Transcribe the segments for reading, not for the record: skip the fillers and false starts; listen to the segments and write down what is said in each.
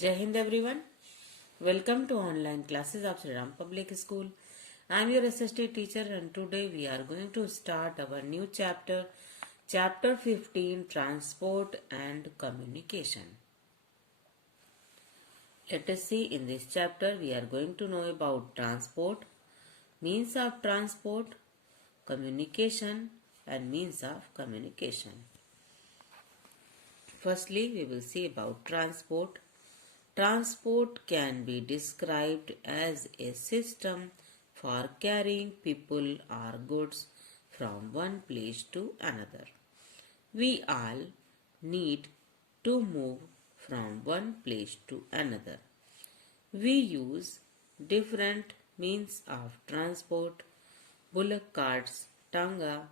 Jai Hind everyone. Welcome to online classes of Sri Ram Public School. I am your SST teacher and today we are going to start our new chapter, chapter 15, Transport and Communication. Let us see, in this chapter we are going to know about transport, means of transport, communication and means of communication. Firstly, we will see about transport. Transport can be described as a system for carrying people or goods from one place to another. We all need to move from one place to another. We use different means of transport: bullock carts, tanga,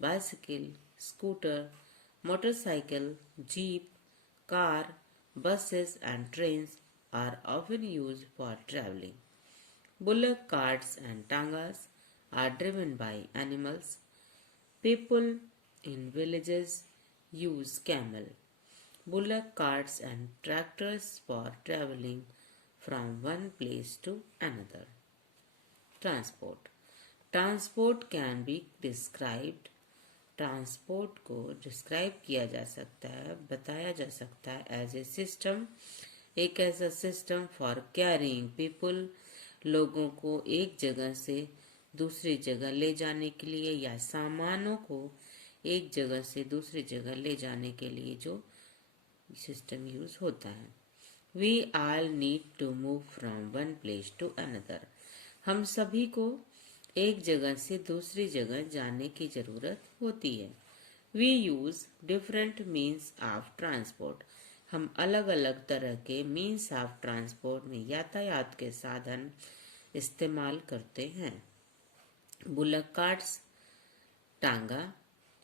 bicycle, scooter, motorcycle, jeep, car, buses and trains are often used for traveling. Bullock carts and tangas are driven by animals. People in villages use camel, bullock carts and tractors for traveling from one place to another. Transport. Transport can be described, transport को describe किया जा सकता है, बताया जा सकता है as a system, एक ऐसा सिस्टम फॉर कैरिंग पीपल, लोगों को एक जगह से दूसरी जगह ले जाने के लिए या सामानों को एक जगह से दूसरी जगह ले जाने के लिए जो सिस्टम यूज होता है. We all need to move from one place to another. हम सभी को एक जगह से दूसरी जगह जाने की जरूरत होती है. We use different means of transport. हम अलग अलग तरह के मीन्स ऑफ ट्रांसपोर्ट में यातायात के साधन इस्तेमाल करते हैं. बुलक कार्ट्स, टांगा,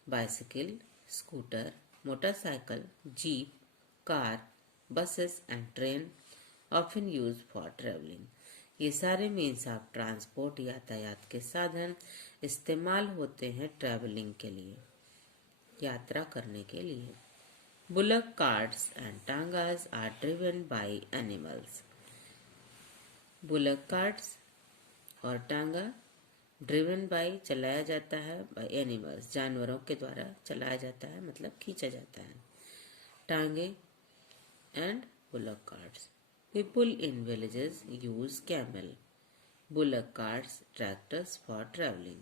bicycle, scooter, motorcycle, jeep, car, buses and train often used for traveling. ये सारे मीन्स ऑफ ट्रांसपोर्ट यातायात के साधन इस्तेमाल होते हैं ट्रैवलिंग के लिए, यात्रा करने के लिए. Bullock carts and tangas are driven by animals. Bullock carts और टांगा ड्रिवन बाय चलाया जाता है, बाय एनिमल्स जानवरों के द्वारा चलाया जाता है, मतलब खींचा जाता है. टांगे and bullock carts. People in villages use camel, bullock carts, tractors for traveling.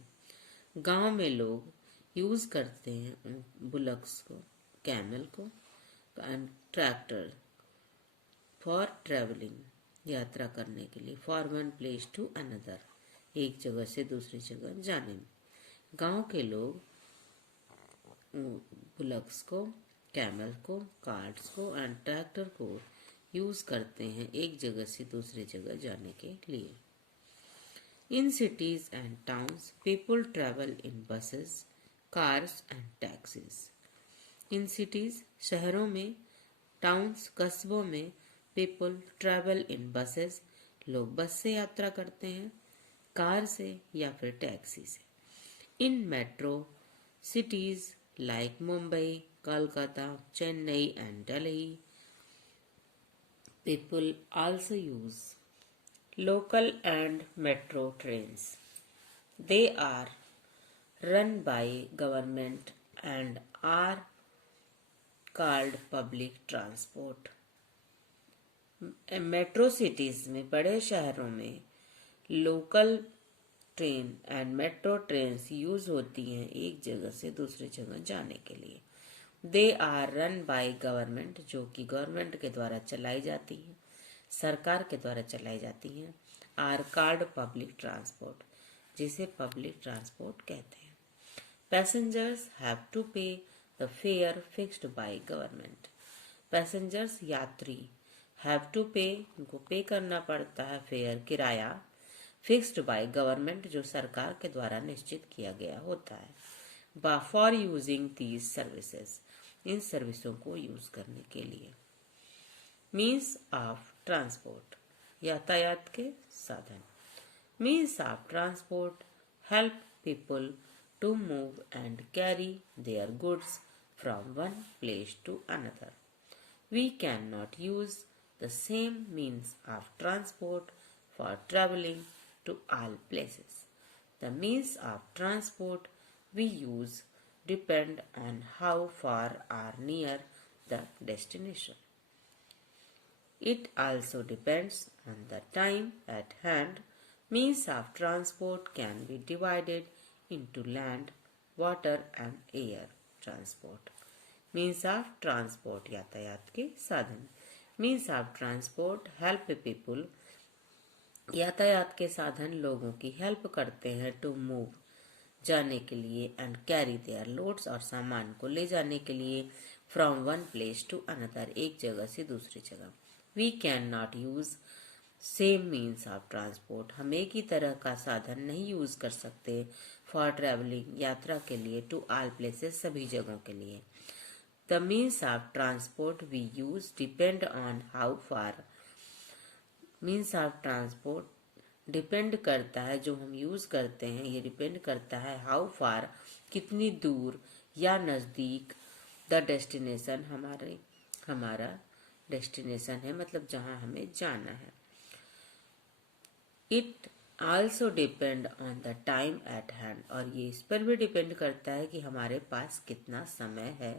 गांव में लोग यूज करते हैं बुलक्स को, कैमल को एंड ट्रैक्टर फॉर ट्रेवलिंग, यात्रा करने के लिए. For one place to another, एक जगह से दूसरी जगह जाने में. गांव के लोग बुलक्स को, कैमल को, कार्ट्स को एंड ट्रैक्टर को यूज करते हैं एक जगह से दूसरी जगह जाने के लिए. In cities and towns people travel in buses, cars and taxis. In cities शहरों में, टाउन्स कस्बों में पीपल ट्रेवल इन बसेस, लोग बस से यात्रा करते हैं, कार से या फिर टैक्सी से. इन metro cities like Mumbai, Kolkata, Chennai and Delhi, people also use local and metro trains. They are run by government and are called public transport. Metro cities में, बड़े शहरों में local train and metro train use होती हैं एक जगह से दूसरी जगह जाने के लिए. They are run by government, जो कि गवर्नमेंट के द्वारा चलाई जाती हैं, सरकार के द्वारा चलाई जाती हैं. आर कार्ड पब्लिक ट्रांसपोर्ट, जिसे पब्लिक ट्रांसपोर्ट कहते हैं. पैसेंजर्स हैव टू पे the fair fixed by government. Passengers यात्री हैव टू पे, उनको पे करना पड़ता है फेयर, किराया, फिक्स्ड बाय गवर्नमेंट, जो सरकार के द्वारा निश्चित किया गया होता है. फॉर यूजिंग दीज सर्विसेज, इन सर्विसों को यूज करने के लिए. मीन्स ऑफ ट्रांसपोर्ट, यातायात के साधन. Means of transport help people to move and carry their goods from one place to another. We can not use the same means of transport for traveling to all places. The means of transport we use depend on how far or near the destination. It also depends on the time at hand. Means of transport can be divided into land, water and air transport. Means of transport यातायात के साधन. Means of transport help people. यातायात के साधन लोगों की help करते हैं टू मूव जाने के लिए एंड कैरी देयर लोड्स और सामान को ले जाने के लिए from one place to another एक जगह से दूसरी जगह. We can not use same means of transport. हम एक ही तरह का साधन नहीं यूज कर सकते फॉर ट्रेवलिंग यात्रा के लिए टू ऑल प्लेसेस सभी जगहों के लिए. The means of transport we use depend on how far. Means of transport depend करता है जो हम यूज करते हैं ये डिपेंड करता है हाउ फार कितनी दूर या नजदीक द डेस्टिनेशन हमारा डेस्टिनेशन है मतलब जहां हमें जाना है. It also depend on the time eight hand और ये इस पर भी डिपेंड करता है कि हमारे पास कितना समय है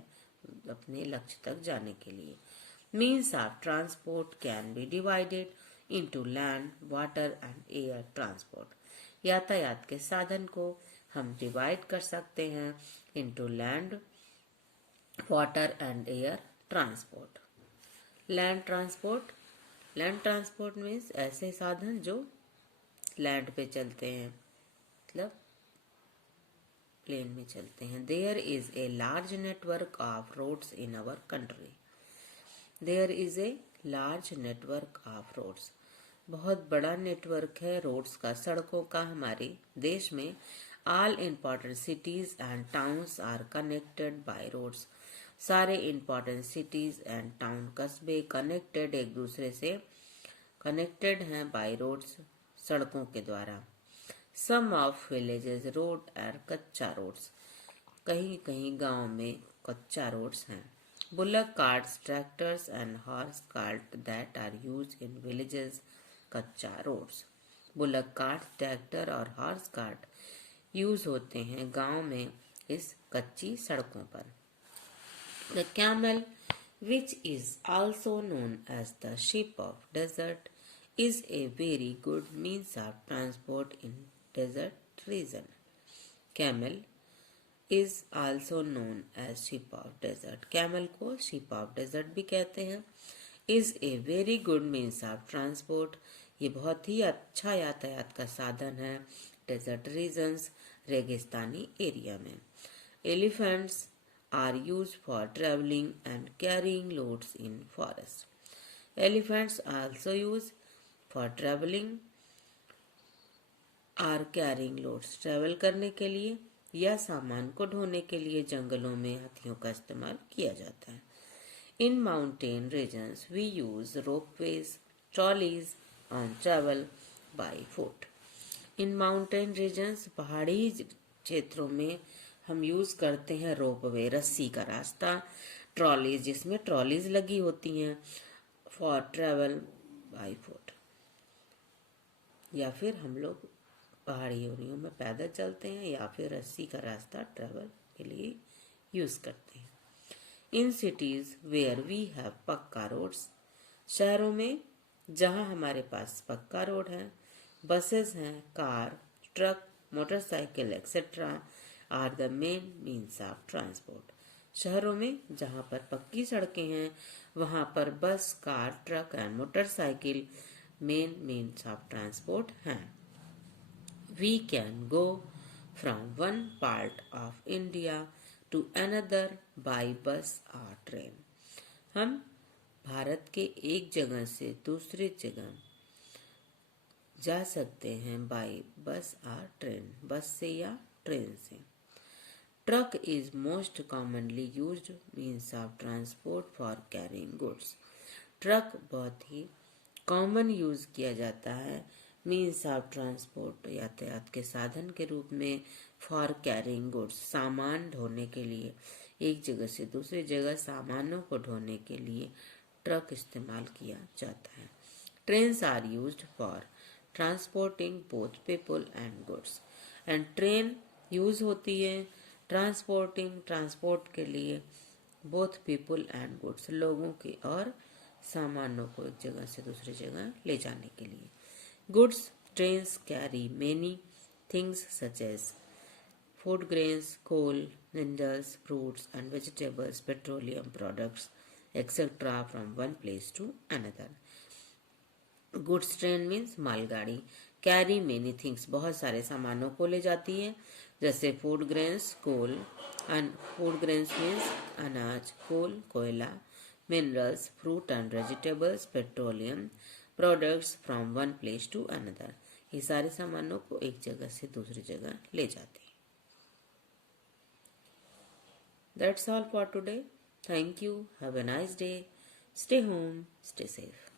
अपने लक्ष्य तक जाने के लिए. Means of transport can be divided into land, water and air transport. यातायात के साधन को हम डिवाइड कर सकते हैं into land, water and air transport. Land transport means ऐसे साधन जो लैंड पे चलते हैं मतलब प्लेन में चलते हैं. There is a large network of roads in our country. There is a large network of roads. बहुत बड़ा नेटवर्क है रोड्स का सड़कों का हमारे देश में. All important cities and towns are connected by roads. सारे इम्पॉर्टेंट सिटीज एंड टाउन कस्बे कनेक्टेड एक दूसरे से कनेक्टेड हैं बाय रोड्स सड़कों के द्वारा. Some of villages road are kachcha roads. कहीं कहीं गांव में कच्चा रोड्स हैं. Bullock carts tractors and horse cart that are used in villages kachcha roads. Bullock cart tractor और हॉर्स कार्ट यूज होते हैं गांव में इस कच्ची सड़कों पर. The camel which is also known as the ship of desert is a very good means of transport in desert region. Camel is also known as ship of desert. Camel को ship of desert भी कहते हैं. Is a very good means of transport. ये बहुत ही अच्छा यातायात का साधन है डेजर्ट रीजन्स रेगिस्तानी एरिया में. Elephants are use for travelling and carrying loads in forest. Elephants also use for travelling or carrying loads. Travel करने के लिए या सामान को ढोने के लिए जंगलों में हाथियों का इस्तेमाल किया जाता है. In mountain regions, we use ropeways, trolleys on travel by foot. In mountain regions, पहाड़ी क्षेत्रों में हम यूज करते हैं रोपवे रस्सी का रास्ता. ट्रॉलीज जिसमें ट्रॉलीज लगी होती हैं फॉर ट्रेवल बाय फुट. या फिर हम लोग पहाड़ी एरियो में पैदल चलते हैं या फिर रस्सी का रास्ता ट्रेवल के लिए यूज करते हैं. In cities where we have पक्का रोड्स. शहरों में जहां हमारे पास पक्का रोड है. बसेस हैं car truck motorcycle etcetera are the main means of transport. शहरों में जहां पर पक्की सड़कें हैं वहां पर bus car truck and motorcycle main means of transport हैं. We can go from one part of India to another by bus और ट्रेन. हम भारत के एक जगह से दूसरी जगह जा सकते हैं बाई बस और ट्रेन. बस से या ट्रेन से. Truck is most commonly used means of transport for carrying goods. Truck बहुत ही कॉमन यूज किया जाता है मीन्स ऑफ ट्रांसपोर्ट यातायात के साधन के रूप में फॉर कैरिंग गुड्स सामान ढोने के लिए. एक जगह से दूसरी जगह सामानों को ढोने के लिए ट्रक इस्तेमाल किया जाता है। Trains are used for transporting both people and goods. And train use होती है ट्रांसपोर्ट के लिए, बोथ पीपल एंड गुड्स, लोगों की और सामानों को एक जगह से दूसरी जगह ले जाने के लिए। Goods trains carry many things such as food grains, coal, minerals, fruits and vegetables, petroleum products, etc. from one place to another. Goods train means मालगाड़ी। कैरी मेनी थिंग्स, बहुत सारे सामानों को ले जाती है, जैसे food grains, coal, food grains means अनाज, कोल कोयला, minerals fruit and vegetables, petroleum products from one place to another. ये सारे सामानों को एक जगह से दूसरी जगह ले जाती है। That's all for today. Thank you. Have a nice day. Stay home. Stay safe.